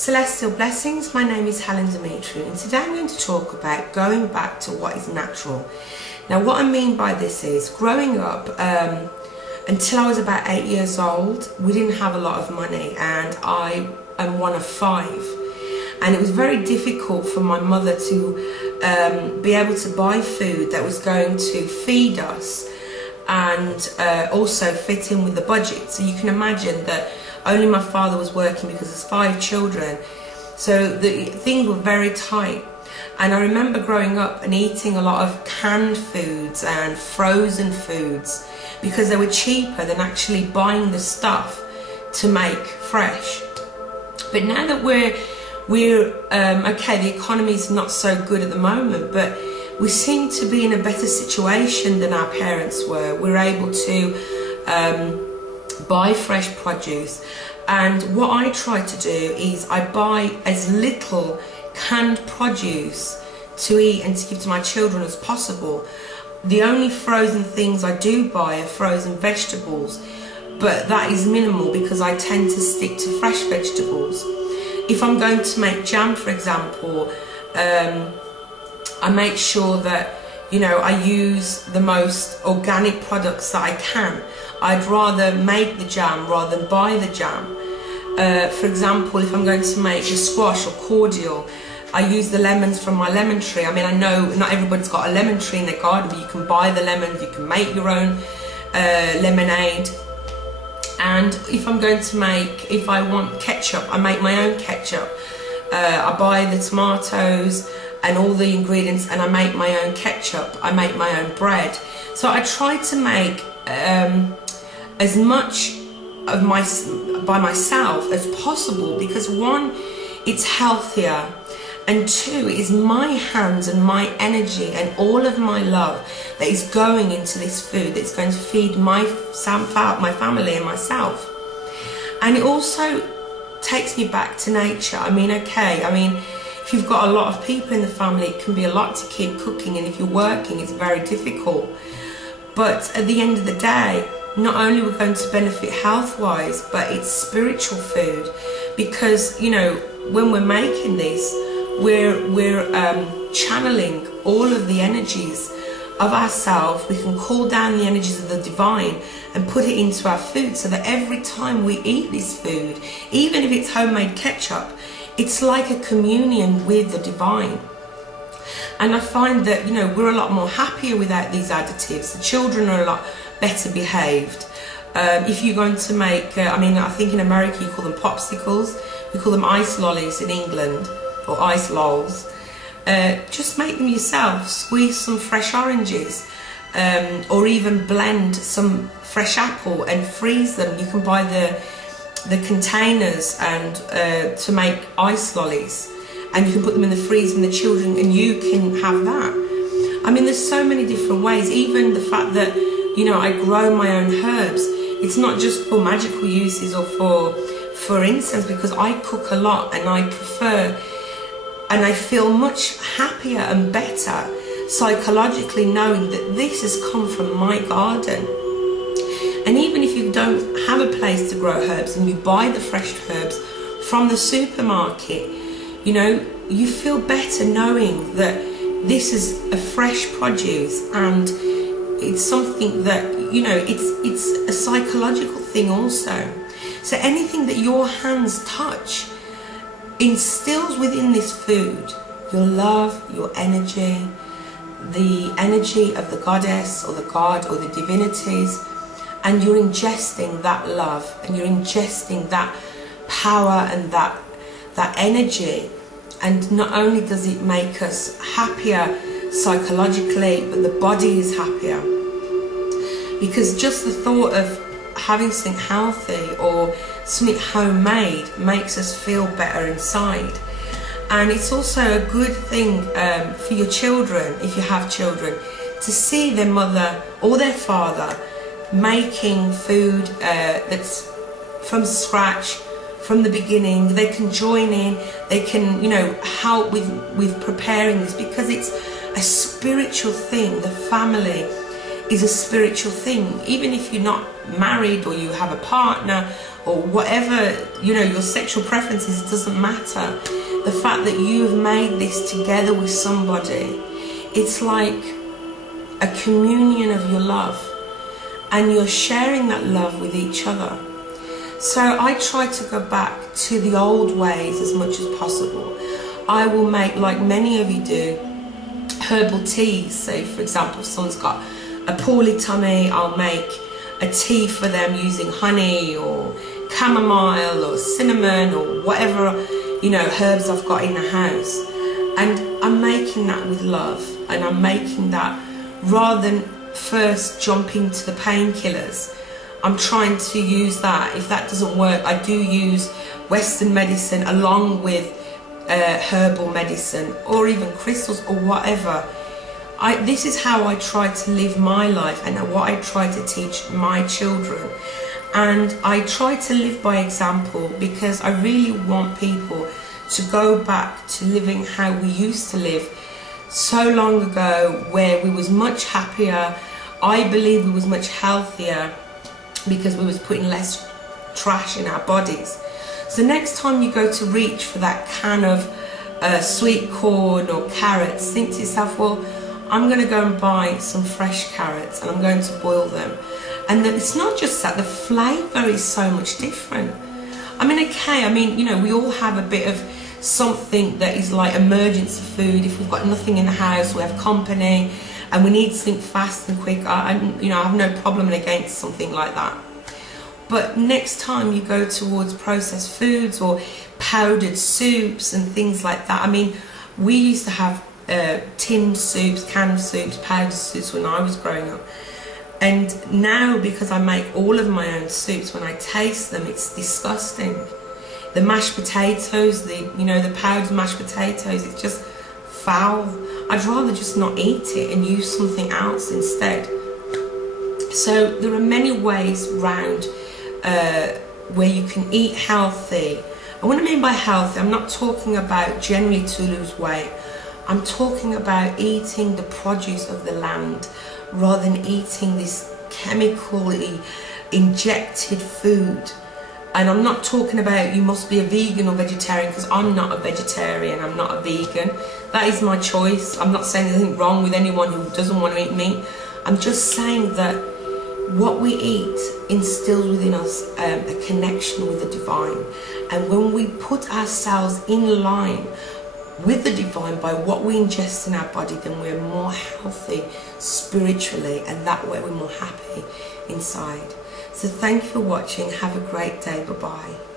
Celestial blessings, my name is Helen Demetriou, and today I'm going to talk about going back to what is natural. Now what I mean by this is, growing up, until I was about 8 years old, we didn't have a lot of money, and I am one of 5. And it was very difficult for my mother to be able to buy food that was going to feed us and also fit in with the budget. So you can imagine that only my father was working because there's 5 children. So things were very tight. And I remember growing up and eating a lot of canned foods and frozen foods because they were cheaper than actually buying the stuff to make fresh. But now that we're okay, the economy's not so good at the moment, but we seem to be in a better situation than our parents were. We're able to buy fresh produce, and what I try to do is I buy as little canned produce to eat and to give to my children as possible. The only frozen things I do buy are frozen vegetables, but that is minimal because I tend to stick to fresh vegetables. If I'm going to make jam, for example, I make sure that, you know, I use the most organic products that I can. I'd rather make the jam rather than buy the jam. For example, if I'm going to make a squash or cordial, I use the lemons from my lemon tree. I mean, I know not everybody's got a lemon tree in their garden, but you can buy the lemons, you can make your own lemonade. And if I'm going to make, if I want ketchup, I make my own ketchup. I buy the tomatoes and all the ingredients and I make my own ketchup. I make my own bread. So I try to make as much of by myself as possible, because 1, it's healthier, and 2, it is my hands and my energy and all of my love that is going into this food that's going to feed my family and myself. And it also takes me back to nature. I mean, okay, I mean, if you've got a lot of people in the family, it can be a lot to keep cooking, and if you're working, it's very difficult. But at the end of the day, not only we're going to benefit health-wise, but it's spiritual food, because, you know, when we're making this, we're channeling all of the energies of ourselves. We can call down the energies of the divine and put it into our food, so that every time we eat this food, even if it's homemade ketchup, it's like a communion with the divine. And I find that, you know, we're a lot more happier without these additives. The children are a lot better behaved. If you're going to make, I mean, I think in America you call them popsicles, we call them ice lollies in England, or ice lolls. Just make them yourself. Squeeze some fresh oranges, or even blend some fresh apple and freeze them. You can buy the containers and to make ice lollies, and you can put them in the freezer and the children, and you can have that. I mean, there's so many different ways. Even the fact that, you know, I grow my own herbs. It's not just for magical uses or for instance, because I cook a lot and I prefer, and I feel much happier and better psychologically knowing that this has come from my garden. And even if you don't have a place to grow herbs and you buy the fresh herbs from the supermarket, you know, you feel better knowing that this is a fresh produce, and it's something that, you know, it's a psychological thing also. So anything that your hands touch instills within this food your love, your energy, the energy of the goddess or the god or the divinities, and you're ingesting that love, and you're ingesting that power and that energy. And not only does it make us happier psychologically, but the body is happier, because just the thought of having something healthy or something homemade makes us feel better inside. And it's also a good thing for your children, if you have children, to see their mother or their father making food that's from scratch, from the beginning. They can join in, they can, you know, help with preparing this, because it's a spiritual thing. The family is a spiritual thing. Even if you're not married or you have a partner or whatever, you know, your sexual preferences, it doesn't matter. The fact that you've made this together with somebody, it's like a communion of your love, and you're sharing that love with each other. So I try to go back to the old ways as much as possible. I will make, like many of you do, herbal teas. So for example, if someone's got a poorly tummy, I'll make a tea for them using honey or chamomile or cinnamon or whatever, you know, herbs I've got in the house. And I'm making that with love, and I'm making that rather than first jumping to the painkillers. I'm trying to use that. If that doesn't work, I do use Western medicine along with herbal medicine or even crystals or whatever. This is how I try to live my life and what I try to teach my children. And I try to live by example, because I really want people to go back to living how we used to live so long ago, where we was much happier. I believe we was much healthier because we was putting less trash in our bodies. So next time you go to reach for that can of sweet corn or carrots, think to yourself, well, I'm going to go and buy some fresh carrots and I'm going to boil them. And it's not just that, the flavour is so much different. I mean, okay, I mean, you know, we all have a bit of something that is like emergency food. If we've got nothing in the house, we have company, and we need something fast and quick, I have no problem against something like that. But next time you go towards processed foods or powdered soups and things like that, I mean, we used to have tinned soups, canned soups, powdered soups when I was growing up. And now, because I make all of my own soups, when I taste them, it's disgusting. The mashed potatoes, the powdered mashed potatoes, it's just foul. I'd rather just not eat it and use something else instead. So there are many ways around where you can eat healthy. And what I mean by healthy, I'm not talking about generally to lose weight. I'm talking about eating the produce of the land rather than eating this chemically injected food. And I'm not talking about you must be a vegan or vegetarian, because I'm not a vegetarian, I'm not a vegan. That is my choice. I'm not saying anything wrong with anyone who doesn't want to eat meat. I'm just saying that what we eat instills within us a connection with the divine. And when we put ourselves in line with the divine by what we ingest in our body, then we're more healthy spiritually, and that way we're more happy inside. So thank you for watching. Have a great day. Bye-bye.